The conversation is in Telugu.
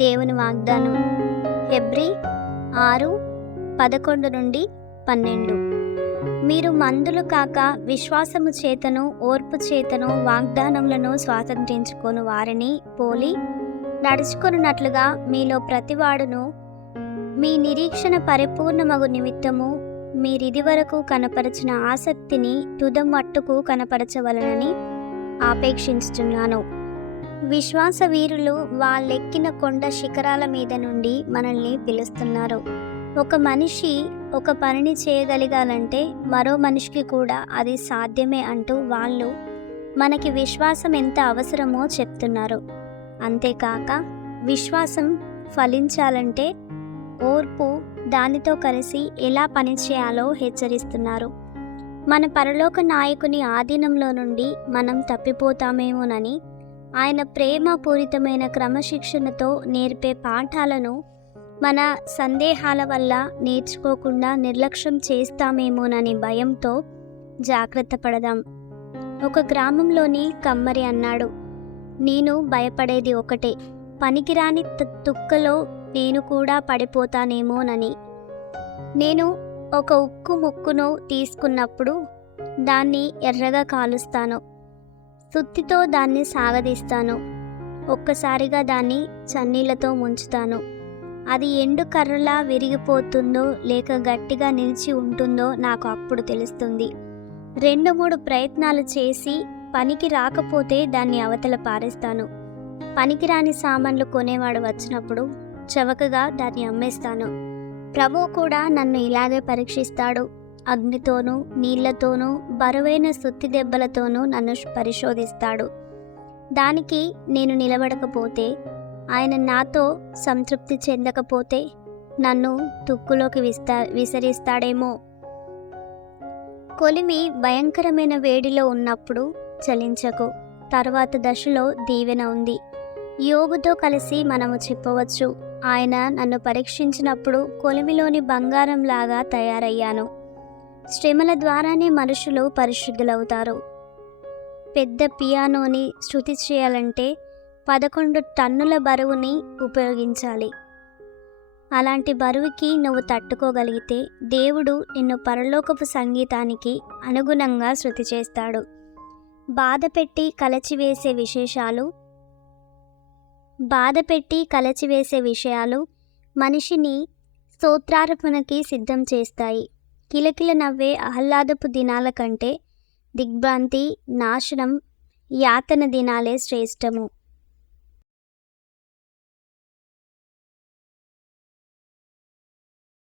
దేవుని వాగ్దానం హెబ్రీ 6:11-12. మీరు మందులు కాక విశ్వాసము చేతను ఓర్పు చేతను వాగ్దానములను స్వాతంత్రించుకొని వారిని పోలి నడుచుకొనున్నట్లుగా మీలో ప్రతివాడును మీ నిరీక్షణ పరిపూర్ణమగు నిమిత్తము మీరిదివరకు కనపరచిన ఆసక్తిని తుదమట్టుకు కనపరచవలనని ఆపేక్షించుచున్నాను. విశ్వాస వీరులు వాళ్ళెక్కిన కొండ శిఖరాల మీద నుండి మనల్ని పిలుస్తున్నారు. ఒక మనిషి ఒక పనిని చేయగలిగాలంటే మరో మనిషికి కూడా అది సాధ్యమే అంటూ వాళ్ళు మనకి విశ్వాసం ఎంత అవసరమో చెప్తున్నారు. అంతేకాక విశ్వాసం ఫలించాలంటే ఓర్పు దానితో కలిసి ఎలా పనిచేయాలో హెచ్చరిస్తున్నారు. మన పరలోక నాయకుని ఆధీనంలో నుండి మనం తప్పిపోతామేమోనని ఆయన ప్రేమపూరితమైన క్రమశిక్షణతో నేర్పే పాఠాలను మన సందేహాల వల్ల నేర్చుకోకుండా నిర్లక్ష్యం చేస్తామేమోనని భయంతో జాగ్రత్త పడదాం. ఒక గ్రామంలోని కమ్మరి అన్నాడు, నేను భయపడేది ఒకటే, పనికిరాని తుక్కలో నేను కూడా పడిపోతానేమోనని. నేను ఒక ఉక్కు ముక్కును తీసుకున్నప్పుడు దాన్ని ఎర్రగా కాలుస్తాను, సుత్తితో దాన్ని సాగదీస్తాను, ఒక్కసారిగా దాన్ని చన్నీళ్లతో ముంచుతాను. అది ఎండు కర్రలా విరిగిపోతుందో లేక గట్టిగా నిలిచి ఉంటుందో నాకు అప్పుడు తెలుస్తుంది. 2-3 ప్రయత్నాలు చేసి పనికి రాకపోతే దాన్ని అవతల పారేస్తాను. పనికిరాని సామాన్లు కొనేవాడు వచ్చినప్పుడు చవకగా దాన్ని అమ్మేస్తాను. ప్రభువు కూడా నన్ను ఇలాగే పరీక్షిస్తాడు. అగ్నితోనూ నీళ్లతోనూ బరువైన సుత్తి దెబ్బలతోనూ నన్ను పరిశోధిస్తాడు. దానికి నేను నిలబడకపోతే, ఆయన నాతో సంతృప్తి చెందకపోతే నన్ను తుక్కులోకి విసిరిస్తాడేమో. కొలిమి భయంకరమైన వేడిలో ఉన్నప్పుడు చలించకు. తర్వాత దశలో దీవెన ఉంది. యోబుతో కలిసి మనము చెప్పవచ్చు, ఆయన నన్ను పరీక్షించినప్పుడు కొలిమిలోని బంగారంలాగా తయారయ్యాను. శ్రమల ద్వారానే మనుషులు పరిశుద్ధులవుతారు. పెద్ద పియానోని శృతి చేయాలంటే 11 టన్నుల బరువుని ఉపయోగించాలి. అలాంటి బరువుకి నువ్వు తట్టుకోగలిగితే దేవుడు నిన్ను పరలోకపు సంగీతానికి అనుగుణంగా శృతి చేస్తాడు. బాధపెట్టి కలచివేసే విషయాలు మనిషిని స్తోత్రార్పణకి సిద్ధం చేస్తాయి. కిలకిల నవ్వే ఆహ్లాదపు దినాల కంటే దిగ్భ్రాంతి, నాశనం, యాతన దినాలే శ్రేష్టము.